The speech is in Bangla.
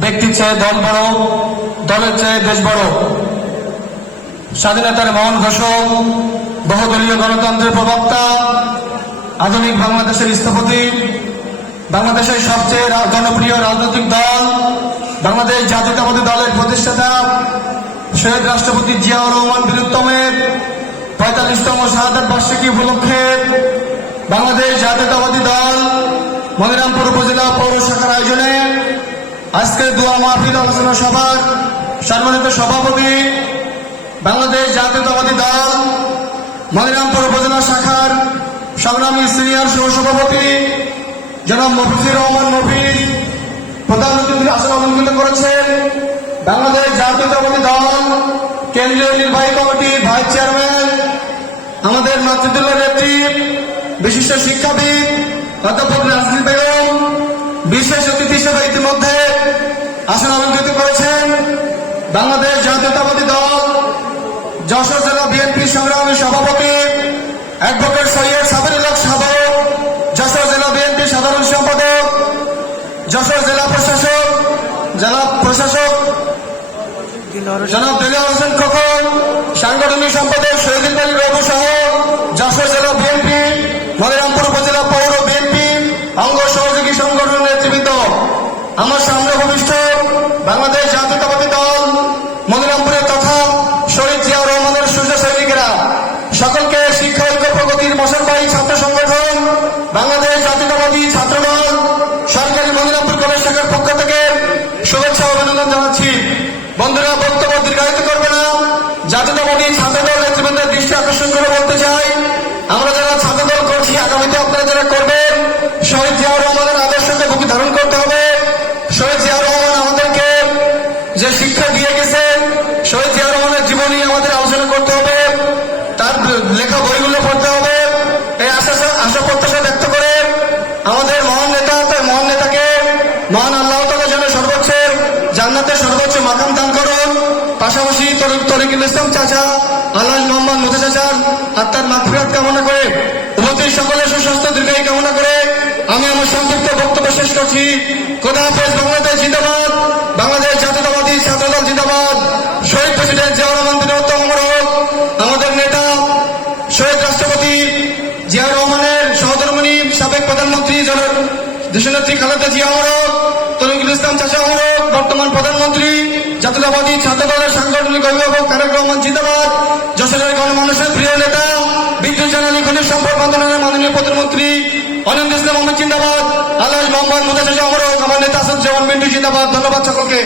ব্যক্তির চেয়ে দল বড়, দলের চেয়ে দেশ বড়। স্বাধীনতার মহান ঘোষক, বহুদলীয় গণতন্ত্রের প্রবক্তা, আধুনিক বাংলাদেশের স্থপতি, বাংলাদেশের সবচেয়ে জনপ্রিয় রাজনৈতিক দল বাংলাদেশ জাতীয়তাবাদী দলের প্রতিষ্ঠাতা শহীদ রাষ্ট্রপতি জিয়াউর রহমান বীরুত্তমের ৪৫তম শাহাদাত বার্ষিকী উপলক্ষে বাংলাদেশ জাতীয়তাবাদী দল মনিরামপুর উপজেলা পৌর শাখার আয়োজনে আজকের দোয়া মাহফিল আলোচনা সভার সম্মানিত সভাপতি, বাংলাদেশ জাতীয়তাবাদী দল মনিরামপুর উপজেলা শাখার সংগ্রামী সিনিয়র সহসভাপতি জনাব মফিজুর রহমান মফিজ প্রধান অতিথির আসন অলঙ্কৃত করেছেন। বাংলাদেশ জাতীয়তাবাদী দল কেন্দ্রীয় নির্বাহী কমিটির ভাইস চেয়ারম্যান, আমাদের মাতৃতুল্য নেত্রী, বিশিষ্ট শিক্ষাবিদ অধ্যাপক নাজনীন বেগম বিশেষ অতিথি হিসেবে ইতিমধ্যে আসন অলঙ্কৃত করেছেন। বাংলাদেশ জাতীয়তাবাদী দল যশোর জেলা বিএনপি সংগ্রামী সভাপতি অ্যাডভোকেট সৈয়দ সাবিরুল হক সাধক, যশোর জেলা বিএনপি সাধারণ সম্পাদক, যশোর জেলা প্রশাসক জনাব দেলোয়ার হোসেন খোকন, সাংগঠনিক সম্পাদক শহীদুল আলী রবু সহ যশোর জেলা বিএনপি, মনিরামপুর উপজেলা পৌর বিএনপি অঙ্গ সহযোগী সংগঠনের নেতৃবৃন্দ, আমার সামনে ভূমিষ্ঠ বাংলাদেশ জাতীয়তাবাদী দল মনিরামপুরের তথা শহীদ জিয়াউর রহমানের সূর্য সৈনিকেরা, সকলকে শিক্ষা ঐক্য প্রগতির মশালবাহী ছাত্র সংগঠন বাংলাদেশ জাতীয়তাবাদী ছাত্রদল সরকারি মনিরামপুর কলেজ শাখার পক্ষ থেকে শুভেচ্ছা ও অভিনন্দন জানাচ্ছি। বন্ধুরা, বক্তব্য দীর্ঘায়িত করবে না, জাতীয়তাবাদী ছাত্রদল নেতৃবৃন্দের দৃষ্টি আকর্ষণ করে বলতে চাই, আমরা যারা ছাত্রদল করছি, আগামীতে আপনারা যারা করবেন, শহীদ জিয়াউর রহমানের আদর্শকে বুকে ধারণ করতে হবে। শহীদ জিয়াউর রহমান আমাদেরকে যে শিক্ষা দিয়ে গেছেন, শহীদ জিয়াউর রহমানের জীবনী আমাদের আলোচনা করতে হবে, তার লেখা বইগুলো পড়তে হবে। এই আশা প্রত্যাশা ব্যক্ত করে আমাদের মহান নেতাকে মহান আল্লাহ তাআলা যেন সর্বোচ্চের জান্নাতের সর্বোচ্চ মাকাম দান করুন। পাশাপাশি তরিকুল ইসলাম চাচা, আলহাজ মোহাম্মদ মুথা চাচার আত্মার মাগফিরাত কামনা করে, উপস্থিত সকলের সুস্বাস্থ্য দীর্ঘায়ু কামনা করে আমি আমার সংক্ষিপ্ত বক্তব্য শেষ করছি। খোদা হাফেজ। বাংলাদেশ জিন্দাবাদ, বাংলাদেশ জাতীয়তাবাদী ছাত্রদল জিন্দাবাদ। শহীদ প্রেসিডেন্ট জিয়াউর রহমান বীরত্তম অমর হোক। আমাদের নেতা শহীদ রাষ্ট্রপতি জিয়াউর রহমানের সহধর্মিণী সাবেক প্রধানমন্ত্রী দেশনেত্রী খালেদা জিয়া অমর হোক। তরিকুল ইসলাম চাচা অমর হোক। বর্তমান প্রধানমন্ত্রী জাতীয়তাবাদী ছাত্রদলের সাংগঠনিক অভিভাবক তারেক রহমান জিন্দাবাদ। যশোরের গণমানুষের প্রিয় নেতা, বিদ্যুৎ জ্বালানি খনিজ সম্পদ মন্ত্রণালয়ের মাননীয় প্রতিমন্ত্রী অনিন্দ ইসলাম আহমেদ জিন্দাবাদ। আলহাজ মোহাম্মদ মুথা চাচা অমর হোক। আমার নেতা আসাদুজ্জামান মিন্টু জিন্দাবাদ। ধন্যবাদ সকলকে।